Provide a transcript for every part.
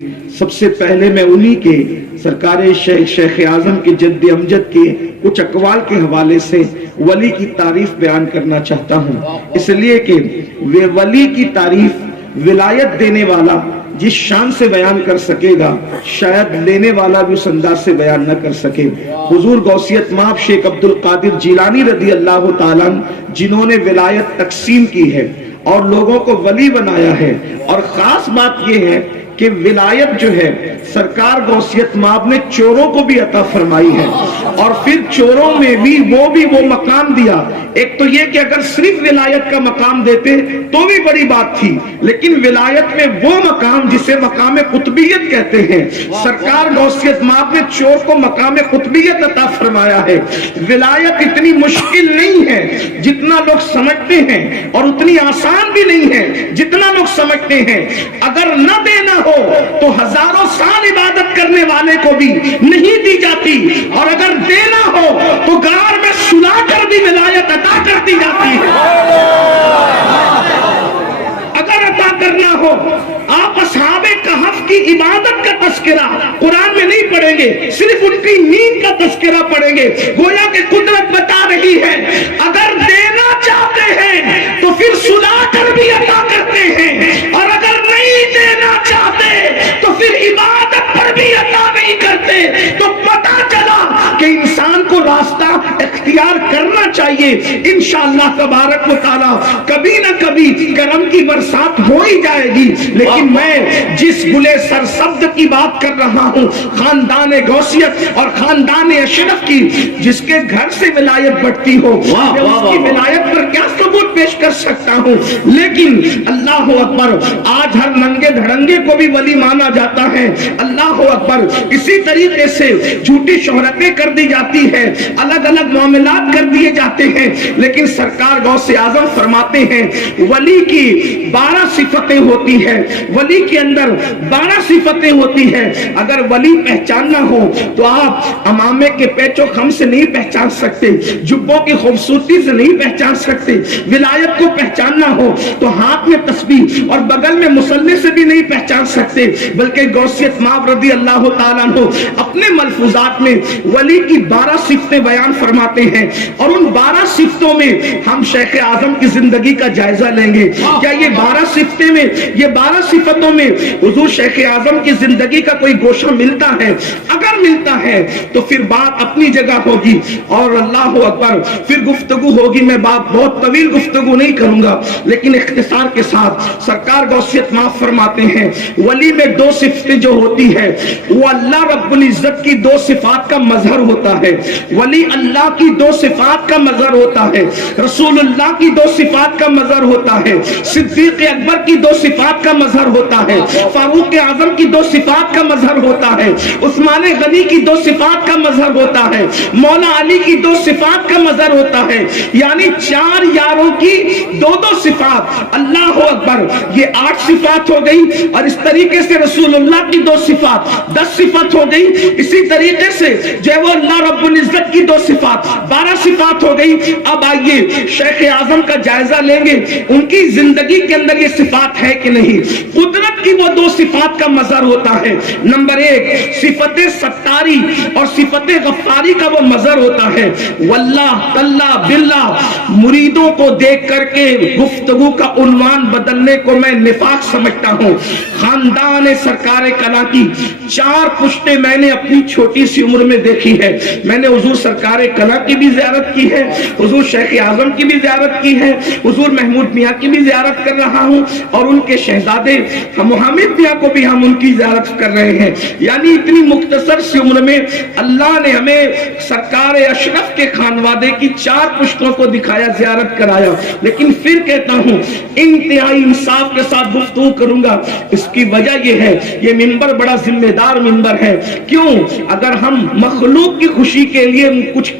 سب سے پہلے میں انہی کے سرکار شیخ اعظم کے جد امجد کے کچھ اقوال کے حوالے سے ولی کی تعریف بیان کرنا چاہتا ہوں، اس لیے کہ ولی کی تعریف ولایت دینے والا جس شان سے بیان کر سکے گا شاید لینے والا بھی اس انداز سے بیان نہ کر سکے۔ حضور غوثیت مآب شیخ عبد القادر جیلانی رضی اللہ تعالیٰ جنہوں نے ولایت تقسیم کی ہے اور لوگوں کو ولی بنایا ہے، اور خاص بات یہ ہے کہ ولایت جو ہے سرکار غوثیت مآب نے چوروں کو بھی عطا فرمائی ہے، اور پھر چوروں میں بھی وہ مقام دیا۔ ایک تو یہ کہ اگر صرف ولایت کا مقام دیتے تو بھی بڑی بات تھی، لیکن ولایت میں وہ مقام جسے مقام قطبیت کہتے ہیں، سرکار غوثیت مآب نے چور کو مقام قطبیت عطا فرمایا ہے۔ ولایت اتنی مشکل نہیں ہے جتنا لوگ سمجھتے ہیں، اور اتنی آسان بھی نہیں ہے جتنا لوگ سمجھتے ہیں۔ اگر نہ دینا ہو تو ہزاروں سال عبادت کرنے والے کو بھی نہیں دی جاتی، اور اگر دینا ہو تو غار میں سلا کر بھی ولایت عطا کر دی جاتی ہے۔ اگر عطا کرنا ہو، آپ اصحاب کہف کی عبادت کا تذکرہ قرآن میں نہیں پڑھیں گے، صرف ان کی نیند کا تذکرہ پڑھیں گے۔ گویا کہ قدرت بتا رہی ہے اگر دینا چاہتے ہیں تو پھر سلا کر بھی عطا کرتے ہیں، اور اگر نہیں دینا چاہتے تو پھر عبادت پر بھی عطا نہیں کرتے۔ تو پتہ چلا کہ انسان کو راستہ اختیار کرنا چاہیے، انشاءاللہ تبارک و تعالی کبھی نہ کبھی کرم کی برسات ہو ہی جائے گی۔ لیکن میں جس گلے سرسبز کی بات کر رہا ہوں، خاندان غوثیت اور خاندان اشرف کی، جس کے گھر سے ولایت بڑھتی ہو، میں اس کی ولایت پر کیا ثبوت پیش کر سکتا ہوں؟ لیکن اللہ اکبر، آج ہر ننگے دھڑنگے کو بھی ولی مانا جاتا ہے۔ اللہ اکبر، اسی طریقے سے جھوٹی شہرتیں کر دی جاتی ہے، الگ الگ معاملات کر دیے جاتے ہیں، لیکن سرکار غوث اعظم فرماتے ہیں ولی کی 12 صفتیں ہوتی ہیں، ولی کے اندر 12 صفتیں ہوتی ہیں۔ اگر ولی پہچاننا ہو تو آپ امامے کے پیچ و خم سے نہیں پہچان سکتے، جبوں کی خوبصورتی سے نہیں پہچان سکتے۔ ولایت کو پہچاننا ہو تو ہاتھ میں تسبیح اور بغل میں مصلی سے بھی نہیں پہچان سکتے، بلکہ غوثیت مآب رضی اللہ تعالیٰ عنہ اپنے ملفوظات میں ولی کی 12 صفتیں بیان فرماتے ہیں، اور ان 12 صفتوں میں ہم شیخ اعظم کی زندگی کا جائزہ لیں گے۔ کیا یہ 12 صفتیں میں، یہ 12 صفتوں میں حضور شیخ اعظم کی زندگی کا کوئی گوشہ ملتا ہے؟ اگر ملتا ہے تو پھر بات اپنی جگہ ہوگی، اور اللہ اکبر پھر گفتگو ہوگی۔ میں بہت طویل گفتگو نہیں کروں گا، لیکن اختصار کے ساتھ سرکار غوثیت مآب فرماتے ہیں ولی میں 2 صفتیں جو ہوتی ہے وہ اللہ رب العزت کی 2 صفات کا مظہر ہوتا ہے۔ ولی اللہ کی 2 صفات کا مظہر ہوتا ہے، رسول اللہ کی 2 صفات کا مظہر ہوتا ہے، صدیق اکبر کی 2 صفات کا مظہر ہوتا ہے، فاروق اعظم کی 2 صفات کا مظہر ہوتا ہے، عثمان غنی کی 2 صفات کا مظہر ہوتا ہے، مولا علی کی 2 صفات کا مظہر ہوتا ہے۔ یعنی 4 یاروں کی 2 صفات۔ اللہ اکبر، یہ 8 صفات ہو گئی، اور اس طریقے سے رسول اللہ کی 2 صفات 10 صفات ہو گئی۔ اسی طریقے سے جو وہ اللہ رب العزت کی 2 صفات 12 صفات ہو گئی۔ اب آئیے شیخ اعظم کا جائزہ لیں گے، ان کی زندگی کے اندر یہ صفات ہے کہ نہیں۔ قدرت کی وہ 2 صفات کا مظہر ہوتا ہے۔ نمبر 1 صفت ستاری اور صفت غفاری کا وہ مظہر ہوتا ہے۔ واللہ تاللہ باللہ، مریدوں کو دیکھ کر کے گفتگو کا عنوان بدلنے کو میں نفاق سمجھتا ہوں۔ خاندان سرکار کلا کی 4 پشتیں میں نے اپنی چھوٹی سی عمر میں دیکھی ہے۔ میں نے حضور سرکار کلا کی بھی زیارت کی ہے، حضور شیخ اعظم کی بھی زیارت کی ہے، حضور محمود میاں کی بھی زیارت کر رہا ہوں، اور ان کے شہزادے محمد میاں کو بھی ہم ان کی زیارت کر رہے ہیں۔ یعنی اتنی مختصر سی عمر میں اللہ نے ہمیں سرکار اشرف کے خانوادے کی 4 پشتوں کو دکھایا، زیارت کرایا۔ لیکن پھر کہتا ہوں انتہائی انصاف کے ساتھ گفتگو کروں گا، اس کی وجہ یہ ہے یہ منبر بڑا ذمہ دار منبر ہے۔ کیوں؟ اگر ہم مخلوق کی خوشی کے لیے کچھ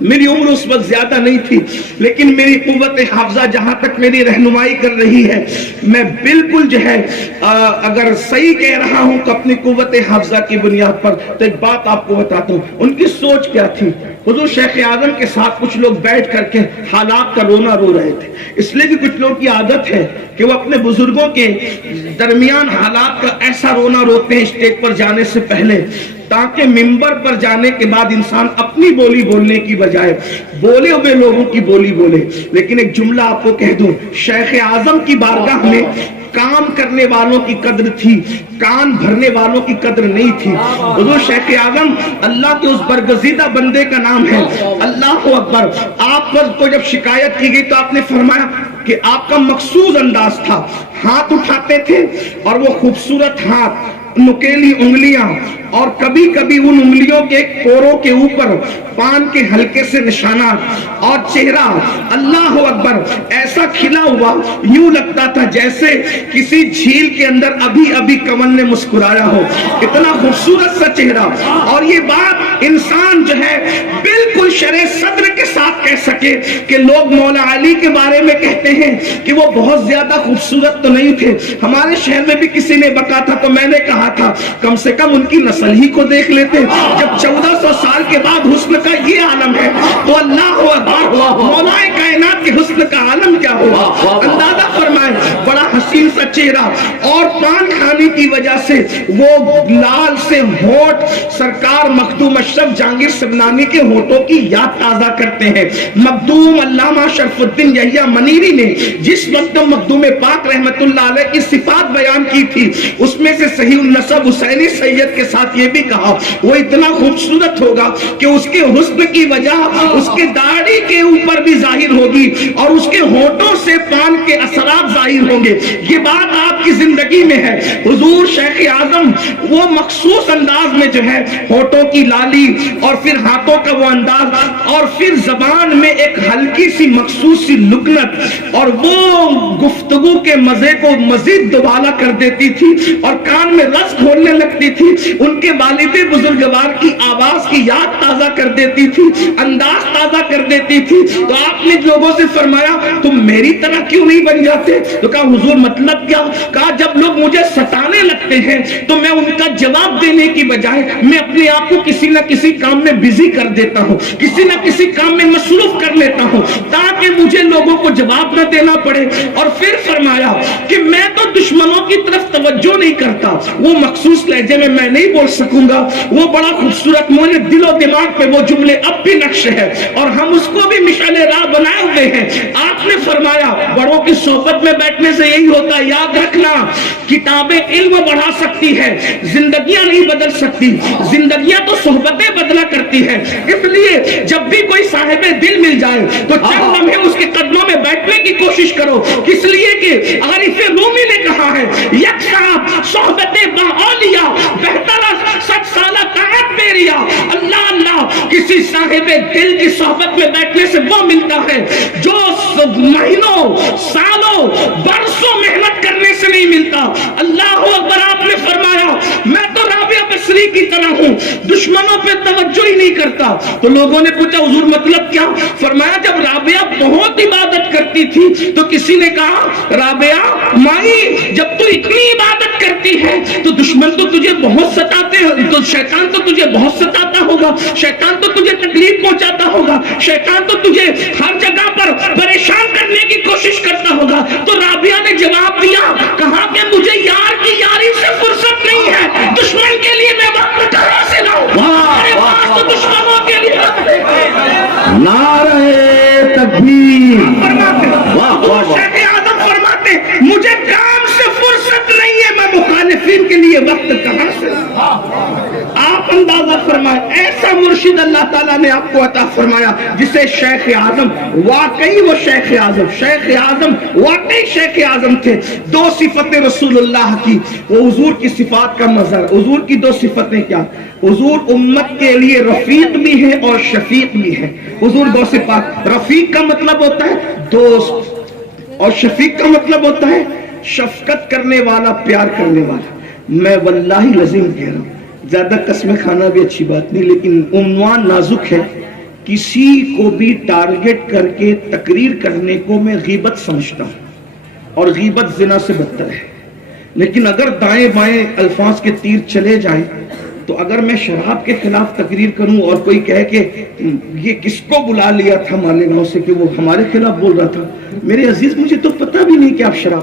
میری عمر اس وقت زیادہ نہیں تھی، لیکن میری قوت حافظہ جہاں تک میری رہنمائی کر رہی ہے، میں بالکل جو ہے اگر صحیح کہہ رہا ہوں کہ اپنی قوت حافظہ کی بنیاد پر، تو ایک بات آپ کو بتاتا ہوں ان کی سوچ کیا تھی۔ حضور شیخ اعظم کے ساتھ کچھ لوگ بیٹھ کر کے حالات کا رونا رو رہے تھے، اس لیے کہ کچھ لوگ کی عادت ہے کہ وہ اپنے بزرگوں کے درمیان حالات کا ایسا رونا روتے ہیں اسٹیج پر جانے سے پہلے، تاکہ منبر پر جانے کے بعد انسان اپنی بولی بولنے کی بجائے بولے ہوئے لوگوں کی بولی بولے۔ لیکن ایک جملہ آپ کو کہہ دوں، شیخ اعظم کی بارگاہ میں کام کرنے والوں کی قدر تھی، کان بھرنے والوں کی قدر نہیں تھی۔ حضور شیخ اعظم اللہ کے اس برگزیدہ بندے کا نام ہے، اللہ اکبر۔ آپ پر کو جب شکایت کی گئی تو آپ نے فرمایا کہ آپ کا مخصوص انداز تھا، ہاتھ اٹھاتے تھے اور وہ خوبصورت ہاتھ، نکیلی انگلیاں، اور کبھی کبھی ان انگلیوں کے کوروں کے اوپر پان کے ہلکے سے نشانات، اور چہرہ اللہ اکبر ایسا کھلا ہوا، یوں لگتا تھا جیسے کسی جھیل کے اندر ابھی ابھی کنول نے مسکرایا ہو، اتنا خوبصورت سا چہرہ۔ اور یہ بات انسان جو ہے بالکل شرح صدر کے ساتھ کہہ سکے کہ لوگ مولا علی کے بارے میں کہتے ہیں کہ وہ بہت زیادہ خوبصورت تو نہیں تھے۔ ہمارے شہر میں بھی کسی نے بکا تھا تو میں نے کہا تھا کم سے کم ان کی نسل ہی کو دیکھ لیتے، جب 1400 سال کے بعد حسن کا یہ عالم ہے تو اللہ اکبر، مولا کائنات کے حسن کا عالم کیا ہوا۔ اندازہ فرمائیں، بڑا حسین سا چہرہ، اور پان کھانے کی وجہ سے وہ لال سے ہونٹ سرکار مخدوم اشرف جہانگیر سبنانی کے ہونٹوں کی یاد تازہ کرتے ہیں۔ مخدوم علامہ شرف الدین یحییٰ منیری نے جس وقت مخدوم پاک رحمت اللہ علیہ کی صفات بیان کی تھی، اس میں سے صحیح النسب حسینی سید کے ساتھ یہ بھی کہا وہ اتنا خوبصورت ہوگا کہ اس کے حسن کی وجہ اس کے داڑھی کے اوپر بھی ظاہر ہوگی اور اس کے ہونٹوں سے پان کے اثرات ظاہر ہوں گے۔ یہ بات آپ کی زندگی میں ہے۔ حضور شیخ اعظم وہ مخصوص انداز میں جو ہے ہونٹوں کی لالی، اور پھر ہاتھوں کا وہ انداز، اور پھر زبان میں ایک ہلکی سی مخصوص سی لکنت، اور وہ گفتگو کے مزے کو مزید دوبالا کر دیتی تھی اور کان میں رس کھولنے لگتی تھی، ان کے والد بزرگوار کی آواز کی یاد تازہ کر دیتی تھی، انداز تازہ کر دیتی تھی۔ تو آپ نے لوگوں سے فرمایا تم میری طرح کیوں نہیں بن جاتے؟ تو کہا حضور مطلب کیا؟ کہا جب لوگ مجھے ستانے لگتے ہیں تو میں ان کا جواب دینے کی بجائے میں اپنے آپ کو کسی نہ کسی کام میں بزی کر دیتا ہوں، کسی نہ کسی کام میں مصروف کر لیتا ہوں تاکہ مجھے لوگوں کو جواب نہ دینا پڑے۔ اور پھر فرمایا کہ میں تو دشمنوں کی طرف توجہ نہیں کرتا، وہ مخصوص لہجے میں نہیں بول سکوں گا، وہ بڑا خوبصورت، مجھے دل و دماغ پہ وہ جملے اب بھی نقش ہے اور ہم اس کو بھی مشعل راہ بنائے ہوئے ہیں۔ آپ نے فرمایا بڑوں کی صحبت میں بیٹھنے سے یہی ہوتا ہے، یاد رکھنا کتابیں علم بڑھا سکتی ہے، زندگیاں نہیں بدل سکتی، زندگیاں تو صحبتیں بدلا کرتی ہے۔ اس لیے جب بھی کوئی صاحب دل مل جائے تو چند لمحے اس کے قدموں میں بیٹھنے کی کوشش کرو، اس لیے کہ عارف رومی نے کہا ہے یک صاحب صحبت با اولیاء بہتر 60 سالہ طاعت میریا۔ اللہ اللہ، کسی صاحب دل کی صحبت میں بیٹھنے سے وہ ملتا ہے جو مہینوں سالوں برسوں محنت کرنے سے نہیں ملتا۔ اللہ اکبر۔ آپ نے فرمایا میں تو رابعہ بصری کی طرح ہوں، دشمنوں پہ توجہ ہی نہیں کرتا۔ تو لوگوں نے پوچھا حضور مطلب کیا؟ فرمایا جب رابعہ بہت عبادت کرتی تھی تو کسی نے کہا رابعہ مائی جب تو اتنی عبادت کرتی ہے تو دشمن تو تجھے بہت ستاتے ہیں، تو شیطان تو تجھے بہت ستاتا ہوگا، شیطان تو تجھے تکلیف پہنچاتا ہوگا، شیطان تو تجھے ہر جگہ پر پریشان کرنے کی کوشش کرتا ہوگا۔ تو رابعہ نے جواب دیا، کہا کہ مجھے یار کی یاری سے فرصت نہیں ہے، دشمن کے لیے میں وقت کہاں سے لاؤں؟ میرے پاس تو دشمنوں کے لیے وقت ہے۔ نعرہ تکبیر۔ شیخ اعظم فرماتے مجھے کام سے فرصت نہیں ہے، میں مخالفین کے لیے وقت کہاں سے؟ آپ اندازہ فرمائیں ایسا مرشد اللہ تعالیٰ نے آپ کو عطا فرمایا جسے شیخ اعظم، واقعی وہ شیخ اعظم واقعی شیخ اعظم تھے۔ دو صفتیں رسول اللہ کی، وہ حضور کی صفات کا مظہر۔ حضور کی دو صفتیں کیا؟ حضور امت کے لیے رفیق بھی ہے اور شفیق بھی ہے۔ حضور دو صفات، رفیق کا مطلب ہوتا ہے دوست اور شفیق کا مطلب ہوتا ہے شفقت کرنے والا، پیار کرنے والا۔ میں واللہ لازم کہہ رہا ہوں، زیادہ قسمیں کھانا بھی اچھی بات نہیں، لیکن عنوان نازک ہے کسی کو بھی ٹارگٹ کر کے تقریر کرنے کو میں غیبت سمجھتا ہوں، اور غیبت زنا سے بدتر ہے۔ لیکن اگر دائیں بائیں الفاظ کے تیر چلے جائیں تو اگر میں شراب کے خلاف تقریر کروں اور کوئی کہے کہ یہ کس کو بلا لیا تھا مالیگاؤں سے کہ وہ ہمارے خلاف بول رہا تھا، میرے عزیز مجھے تو پتہ بھی نہیں کہ آپ شراب